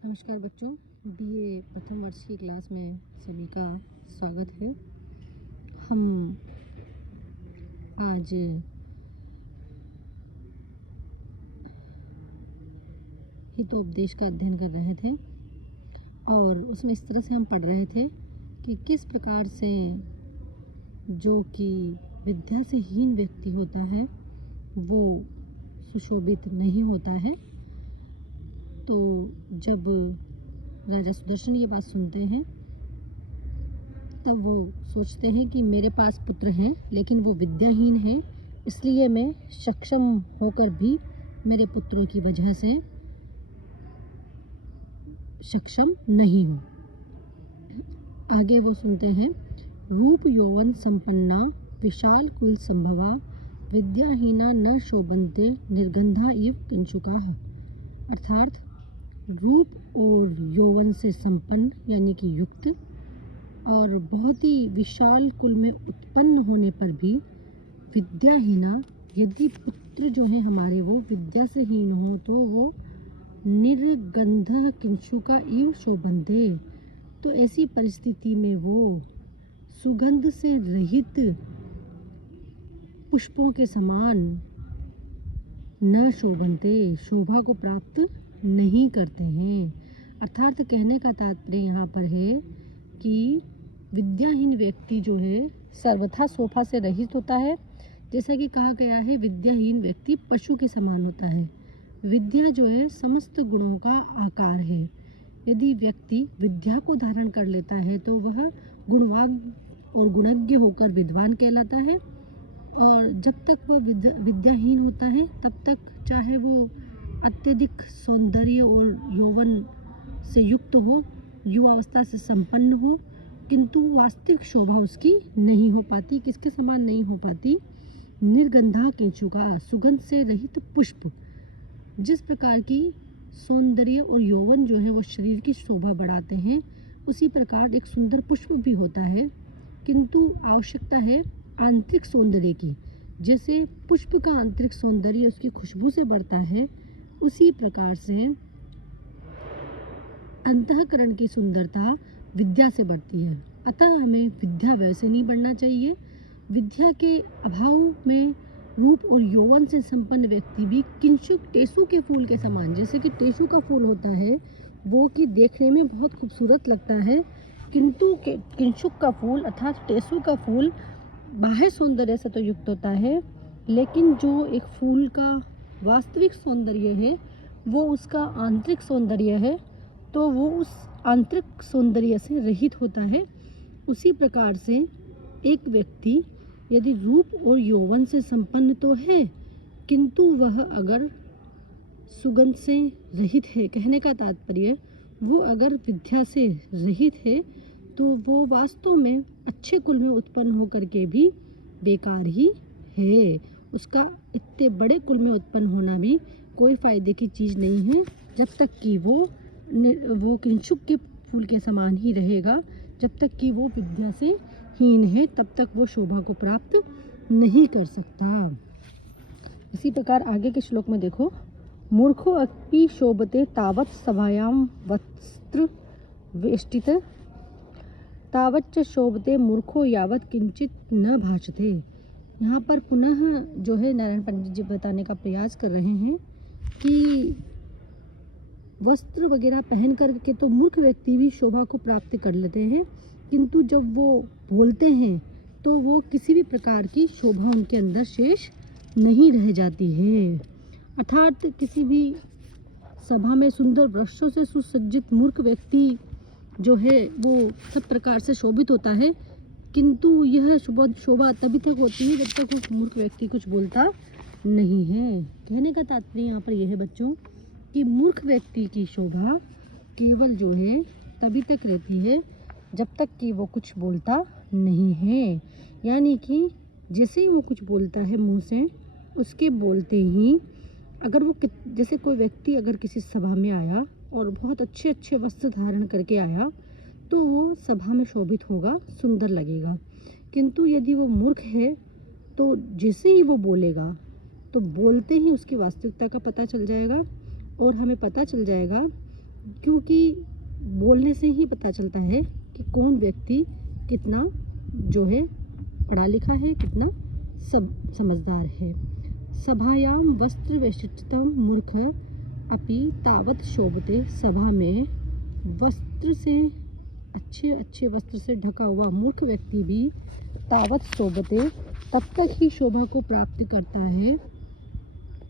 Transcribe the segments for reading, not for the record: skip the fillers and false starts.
नमस्कार बच्चों, बीए प्रथम वर्ष की क्लास में सभी का स्वागत है। हम आज हितोपदेश का अध्ययन कर रहे थे और उसमें इस तरह से हम पढ़ रहे थे कि किस प्रकार से जो कि विद्या से हीन व्यक्ति होता है वो सुशोभित नहीं होता है। तो जब राजा सुदर्शन ये बात सुनते हैं तब वो सोचते हैं कि मेरे पास पुत्र हैं लेकिन वो विद्याहीन है, इसलिए मैं सक्षम होकर भी मेरे पुत्रों की वजह से सक्षम नहीं हूँ। आगे वो सुनते हैं, रूप यौवन संपन्ना विशाल कुल संभवा विद्याहीना न शोभन्ते निर्गंधा इव किंचुकाः। अर्थात रूप और यौवन से संपन्न यानी कि युक्त और बहुत ही विशाल कुल में उत्पन्न होने पर भी विद्याहीना, यदि पुत्र जो है हमारे वो विद्या से हीन हो तो वो निर्गंध किंशुका इव शोभन्ते, तो ऐसी परिस्थिति में वो सुगंध से रहित पुष्पों के समान न शोभन्ते, शोभा को प्राप्त नहीं करते हैं। अर्थात कहने का तात्पर्य यहाँ पर है कि विद्याहीन व्यक्ति जो है सर्वथा शोभा से रहित होता है। जैसा कि कहा गया है, विद्याहीन व्यक्ति पशु के समान होता है। विद्या जो है समस्त गुणों का आकार है। यदि व्यक्ति विद्या को धारण कर लेता है तो वह गुणवान और गुणज्ञ होकर विद्वान कहलाता है, और जब तक वह विद्याहीन होता है तब तक चाहे वो अत्यधिक सौंदर्य और यौवन से युक्त हो, युवावस्था से संपन्न हो, किंतु वास्तविक शोभा उसकी नहीं हो पाती। किसके समान नहीं हो पाती? निर्गंधा किंचुका, सुगंध से रहित पुष्प। जिस प्रकार की सौंदर्य और यौवन जो है वो शरीर की शोभा बढ़ाते हैं, उसी प्रकार एक सुंदर पुष्प भी होता है, किंतु आवश्यकता है आंतरिक सौंदर्य की। जैसे पुष्प का आंतरिक सौंदर्य उसकी खुशबू से बढ़ता है, उसी प्रकार से अंतःकरण की सुंदरता विद्या से बढ़ती है। अतः हमें विद्या वैसे नहीं बढ़ना चाहिए। विद्या के अभाव में रूप और यौवन से संपन्न व्यक्ति भी किंशुक टेसु के फूल के समान, जैसे कि टेसु का फूल होता है वो कि देखने में बहुत खूबसूरत लगता है, किंतु किंशुक का फूल अर्थात टेसु का फूल बाह्य सौंदर्य से तो युक्त होता है, लेकिन जो एक फूल का वास्तविक सौंदर्य है वो उसका आंतरिक सौंदर्य है, तो वो उस आंतरिक सौंदर्य से रहित होता है। उसी प्रकार से एक व्यक्ति यदि रूप और यौवन से संपन्न तो है, किंतु वह अगर सुगंध से रहित है, कहने का तात्पर्य वो अगर विद्या से रहित है तो वो वास्तव में अच्छे कुल में उत्पन्न होकर के भी बेकार ही है। उसका इतने बड़े कुल में उत्पन्न होना भी कोई फायदे की चीज़ नहीं है, जब तक कि वो किंशुक के फूल के समान ही रहेगा। जब तक कि वो विद्या से हीन है तब तक वो शोभा को प्राप्त नहीं कर सकता। इसी प्रकार आगे के श्लोक में देखो, मूर्खो अपि शोभते तावत् सभायाम वस्त्र वेष्टित तावच्च शोभते मूर्खो यावत् किंचित न भाषते। यहाँ पर पुनः जो है नारायण पंडित जी बताने का प्रयास कर रहे हैं कि वस्त्र वगैरह पहन करके तो मूर्ख व्यक्ति भी शोभा को प्राप्त कर लेते हैं, किंतु जब वो बोलते हैं तो वो किसी भी प्रकार की शोभा उनके अंदर शेष नहीं रह जाती है। अर्थात किसी भी सभा में सुंदर वृक्षों से सुसज्जित मूर्ख व्यक्ति जो है वो सब प्रकार से शोभित होता है, किंतु यह शोभा तभी तक होती है जब तक उस मूर्ख व्यक्ति कुछ बोलता नहीं है। कहने का तात्पर्य यहाँ पर यह है बच्चों कि मूर्ख व्यक्ति की शोभा केवल जो है तभी तक रहती है जब तक कि वो कुछ बोलता नहीं है। यानी कि जैसे ही वो कुछ बोलता है मुंह से, उसके बोलते ही अगर वो जैसे कोई व्यक्ति अगर किसी सभा में आया और बहुत अच्छे अच्छे वस्त्र धारण करके आया तो वो सभा में शोभित होगा, सुंदर लगेगा। किंतु यदि वो मूर्ख है तो जैसे ही वो बोलेगा तो बोलते ही उसकी वास्तविकता का पता चल जाएगा और हमें पता चल जाएगा क्योंकि बोलने से ही पता चलता है कि कौन व्यक्ति कितना जो है पढ़ा लिखा है, कितना सब समझदार है। सभायां वस्त्र वैशिष्ट्यं मूर्ख अपि तावत शोभते। सभा में वस्त्र से अच्छे अच्छे वस्त्र से ढका हुआ मूर्ख व्यक्ति भी तावत शोभते, तब तक ही शोभा को प्राप्त करता है।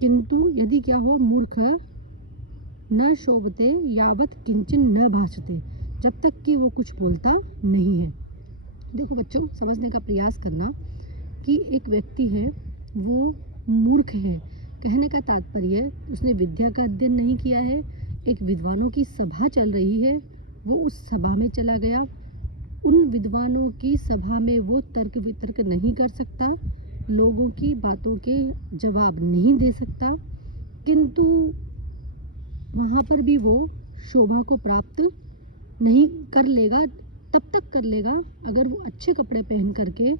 किंतु यदि क्या हो, मूर्ख न शोभते यावत किंचन न भाषते, जब तक कि वो कुछ बोलता नहीं है। देखो बच्चों, समझने का प्रयास करना कि एक व्यक्ति है वो मूर्ख है, कहने का तात्पर्य उसने विद्या का अध्ययन नहीं किया है। एक विद्वानों की सभा चल रही है, वो उस सभा में चला गया, उन विद्वानों की सभा में वो तर्क वितर्क नहीं कर सकता, लोगों की बातों के जवाब नहीं दे सकता, किंतु वहाँ पर भी वो शोभा को प्राप्त नहीं कर लेगा। तब तक कर लेगा अगर वो अच्छे कपड़े पहन करके,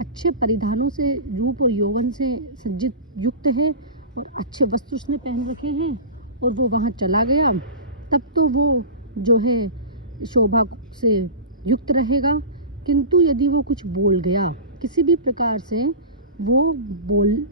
अच्छे परिधानों से, रूप और यौवन से सज्जित युक्त है और अच्छे वस्त्र उसने पहन रखे हैं और वो वहाँ चला गया, तब तो वो जो है शोभा से युक्त रहेगा। किंतु यदि वो कुछ बोल गया किसी भी प्रकार से, वो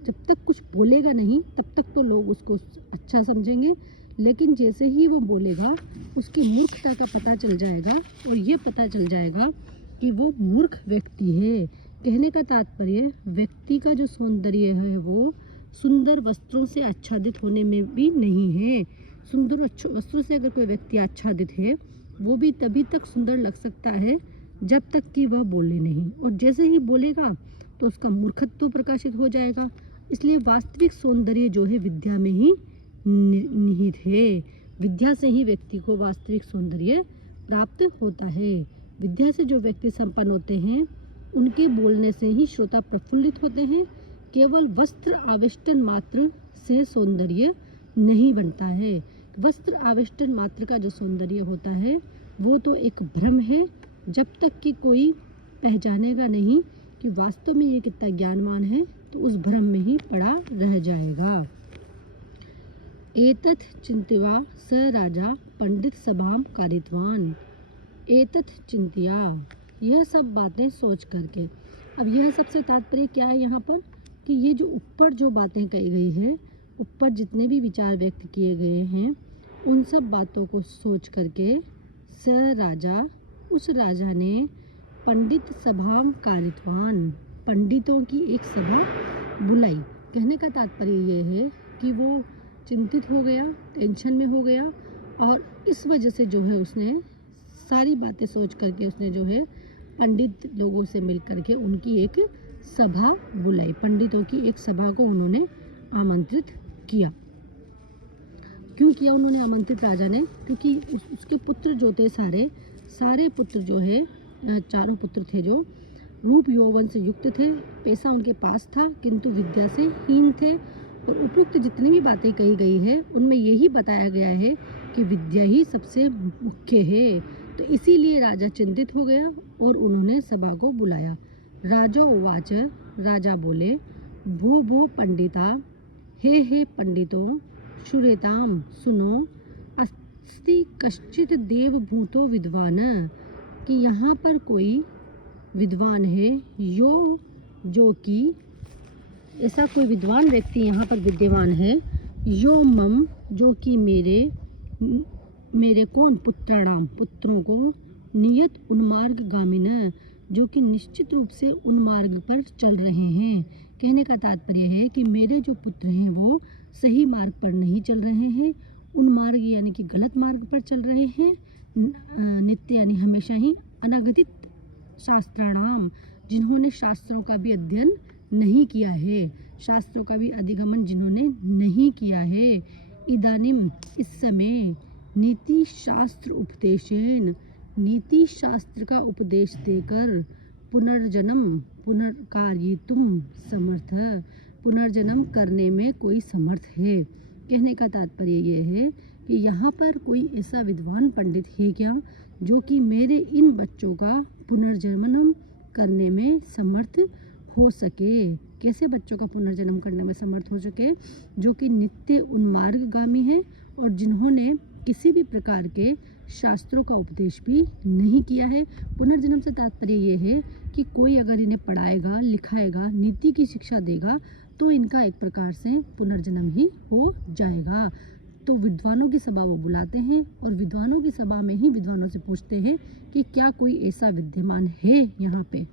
जब तक कुछ बोलेगा नहीं तब तक तो लोग उसको अच्छा समझेंगे, लेकिन जैसे ही वो बोलेगा उसकी मूर्खता का पता चल जाएगा और ये पता चल जाएगा कि वो मूर्ख व्यक्ति है। कहने का तात्पर्य व्यक्ति का जो सौंदर्य है वो सुंदर वस्त्रों से आच्छादित होने में भी नहीं है। सुंदर वस्त्रों से अगर कोई व्यक्ति आच्छादित है वो भी तभी तक सुंदर लग सकता है जब तक कि वह बोले नहीं, और जैसे ही बोलेगा तो उसका मूर्खत्व प्रकाशित हो जाएगा। इसलिए वास्तविक सौंदर्य जो है विद्या में ही निहित है। विद्या से ही व्यक्ति को वास्तविक सौंदर्य प्राप्त होता है। विद्या से जो व्यक्ति संपन्न होते हैं उनके बोलने से ही श्रोता प्रफुल्लित होते हैं। केवल वस्त्र आवेष्टन मात्र से सौंदर्य नहीं बनता है। वस्त्र आवेष्टन मात्र का जो सौंदर्य होता है वो तो एक भ्रम है, जब तक कि कोई पहचानेगा नहीं कि वास्तव में ये कितना ज्ञानवान है, तो उस भ्रम में ही पड़ा रह जाएगा। एतत् चिंत्वा स राजा पंडित सभाम कारितवान। एतत् चिंत्या, यह सब बातें सोच करके। अब यह सबसे तात्पर्य क्या है यहाँ पर, कि ये जो ऊपर जो बातें कही गई है, ऊपर जितने भी विचार व्यक्त किए गए हैं, उन सब बातों को सोच करके स राजा, उस राजा ने पंडित सभाम कारितवान, पंडितों की एक सभा बुलाई। कहने का तात्पर्य ये है कि वो चिंतित हो गया, टेंशन में हो गया, और इस वजह से जो है उसने सारी बातें सोच करके उसने जो है पंडित लोगों से मिल करके उनकी एक सभा बुलाई। पंडितों की एक सभा को उन्होंने आमंत्रित किया। क्यों किया उन्होंने आमंत्रित राजा ने? क्योंकि उसके पुत्र जो थे, सारे पुत्र जो है, चारों पुत्र थे जो रूप यौवन से युक्त थे, पैसा उनके पास था किंतु विद्या से हीन थे, और उपयुक्त जितनी भी बातें कही गई है उनमें यही बताया गया है कि विद्या ही सबसे मुख्य है। तो इसीलिए राजा चिंतित हो गया और उन्होंने सभा को बुलाया। राजा उवाच, राजा बोले, भो भो पंडिता, हे पंडितों, श्रूयताम, सुनो, अस्ति कश्चित देवभूतो विद्वान, कि यहाँ पर कोई विद्वान है, जो कि ऐसा कोई विद्वान व्यक्ति यहाँ पर विद्यमान है, यो मम, जो कि मेरे कौन, पुत्राणाम, पुत्रों को, नियत उन्मार्ग गामिन, जो कि निश्चित रूप से उन्मार्ग पर चल रहे हैं। कहने का तात्पर्य है कि मेरे जो पुत्र हैं वो सही मार्ग पर नहीं चल रहे हैं, उन्मार्ग यानी कि गलत मार्ग पर चल रहे हैं। नित्य यानी हमेशा ही, अनागतित शास्त्राणाम, जिन्होंने शास्त्रों का भी अध्ययन नहीं किया है, शास्त्रों का भी अधिगमन जिन्होंने नहीं किया है। इदानीम, इस समय, नीति शास्त्र उपदेशेन, नीति शास्त्र का उपदेश देकर, पुनर्कार्यितुम समर्थ, पुनर्जन्म करने में कोई समर्थ है। कहने का तात्पर्य ये है कि यहाँ पर कोई ऐसा विद्वान पंडित है क्या जो कि मेरे इन बच्चों का पुनर्जन्म करने में समर्थ हो सके। कैसे बच्चों का पुनर्जन्म करने में समर्थ हो सके? जो कि नित्य उन्मार्गगामी है और जिन्होंने किसी भी प्रकार के शास्त्रों का उपदेश भी नहीं किया है। पुनर्जन्म से तात्पर्य ये है कि कोई अगर इन्हें पढ़ाएगा, लिखाएगा, नीति की शिक्षा देगा तो इनका एक प्रकार से पुनर्जन्म ही हो जाएगा। तो विद्वानों की सभा वो बुलाते हैं और विद्वानों की सभा में ही विद्वानों से पूछते हैं कि क्या कोई ऐसा विद्यमान है यहाँ पे